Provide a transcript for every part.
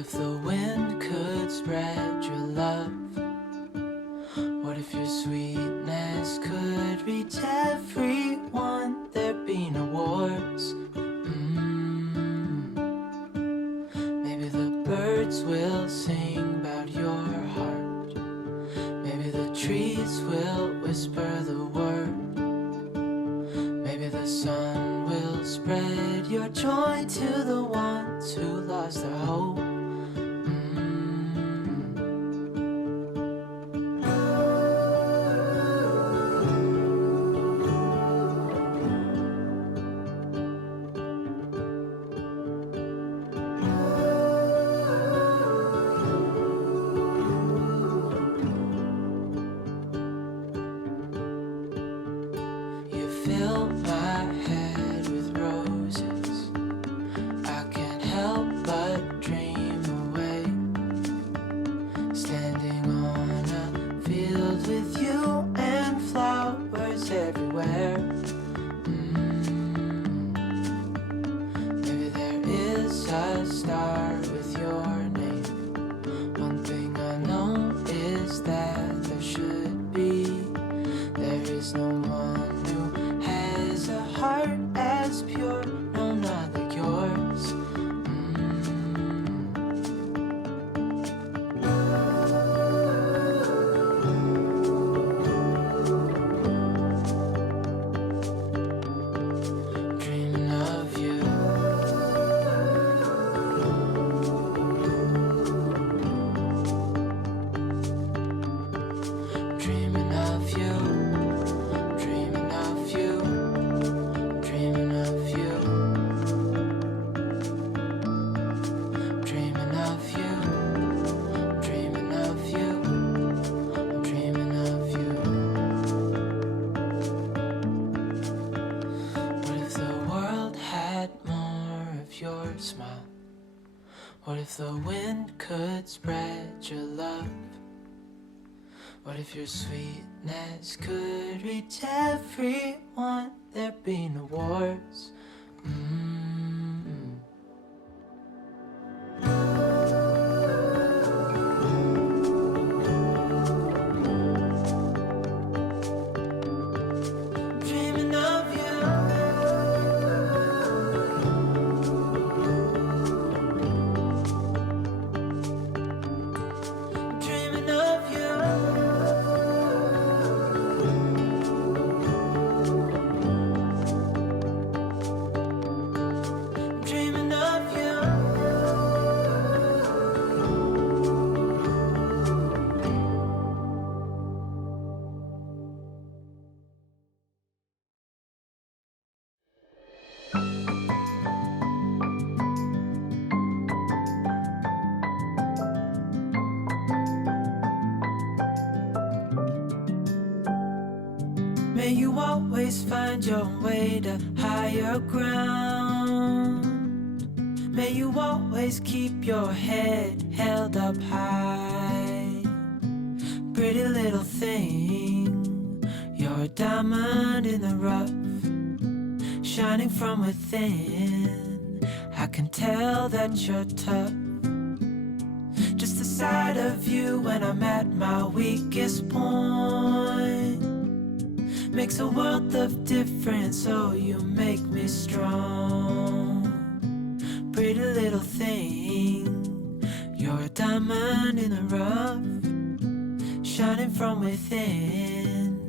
if the wind could spread your love? What if your sweetness could reach everyone? There'd be no wars. Maybe the birds will sing about your heart. Maybe the trees will whisper the word. Maybe the sun will spread your joy to the ones who lost their hope. Fill my head with roses. I can't help but dream away. Standing on a field with you and flowers everywhere. Maybe there is a star with your name. One thing I know is that there should be. There is no one a heart as pure, no, not like yours. Dreaming of you. Dreaming of you. Dreaming of you. Dreaming of you. Dreaming of you. Dreaming of you. I'm dreaming of you. What if the world had more of your smile? What if the wind could spread your love? What if your sweetness could reach everyone? There'd be no wars. Dreaming of you. Dreaming of you. Dreaming of you. May you always find your way to higher ground. May you always keep your head held up high. Pretty little thing, you're a diamond in the rough, shining from within. I can tell that you're tough. Just the sight of you when I'm at my weakest point makes a world of difference, oh, you make me strong. Pretty little thing, you're a diamond in the rough, shining from within.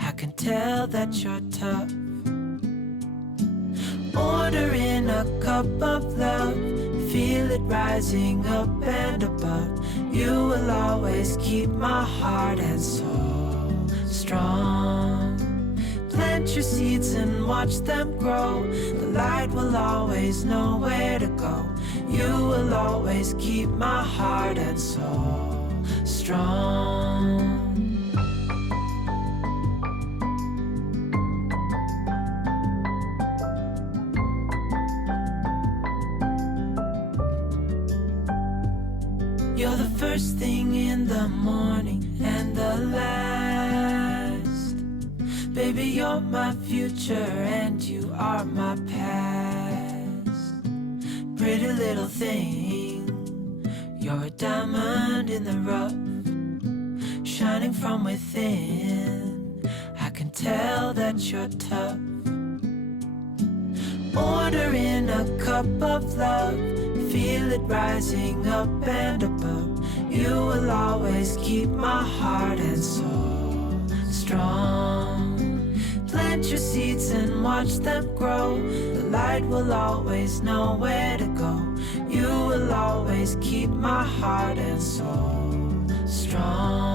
I can tell that you're tough. Ordering a cup of love, feel it rising up and above. You will always keep my heart and soul strong. Plant your seeds and watch them grow. The light will always know where to go. You will always keep my heart and soul strong. You're the first thing in the morning and the last. Baby, you're my future and you are my past. Pretty little thing, You're a diamond in the rough, shining from within. I can tell that you're tough. Ordering a cup of love, feel it rising up and above. You will always keep my heart and soul strong. Plant your seeds and watch them grow. The light will always know where to go. You will always keep my heart and soul strong.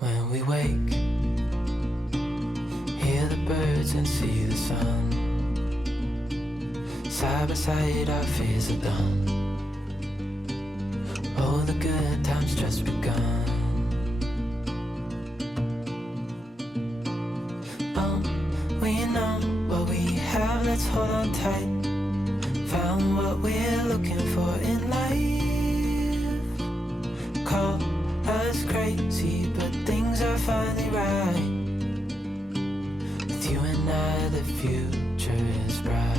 When we wake, hear the birds and see the sun. Side by side our fears are done. Oh, the good times just begun. Oh, we know what we have, let's hold on tight. Found what we're looking for in life. Call us crazy, but things are finally right. With you and I, the future is bright.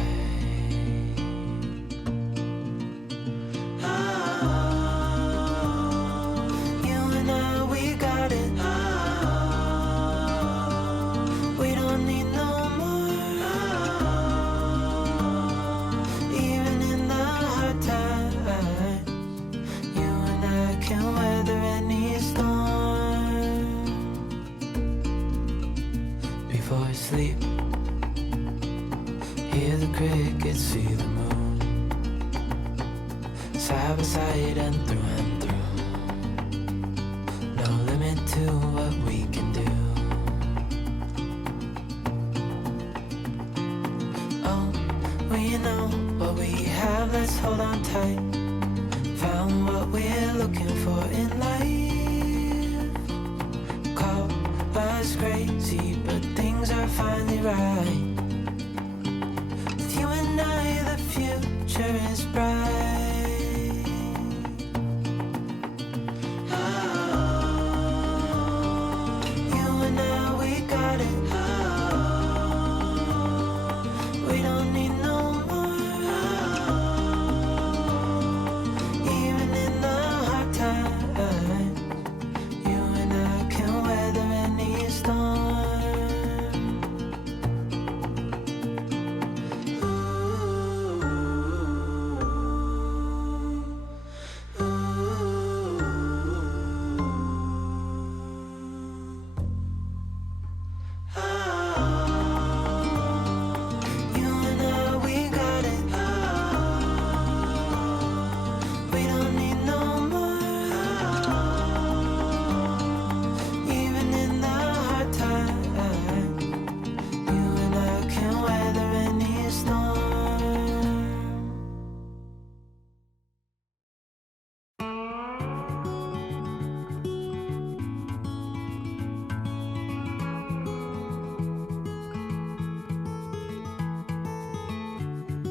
crickets see the moon, side by side and through and through. No limit to what we can do. Oh, we know what we have, let's hold on tight. Found what we're looking for in life. Call us crazy, but things are finally right. With you and I, the future is bright. Oh, you and I, we got it. Oh, we don't need no more. Even in the hard times, you and I can weather any storm. You and I, we got it. We don't need no more. Even in the hard times, you and I can weather any storm.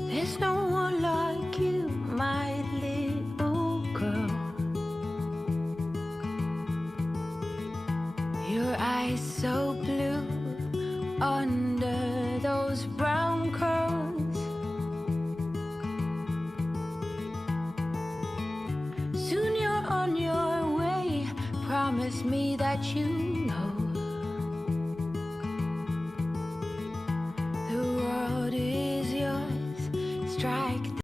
There's no one like you, my little girl. Your eyes so blue under those brown curls. Soon you're on your way. Promise me that you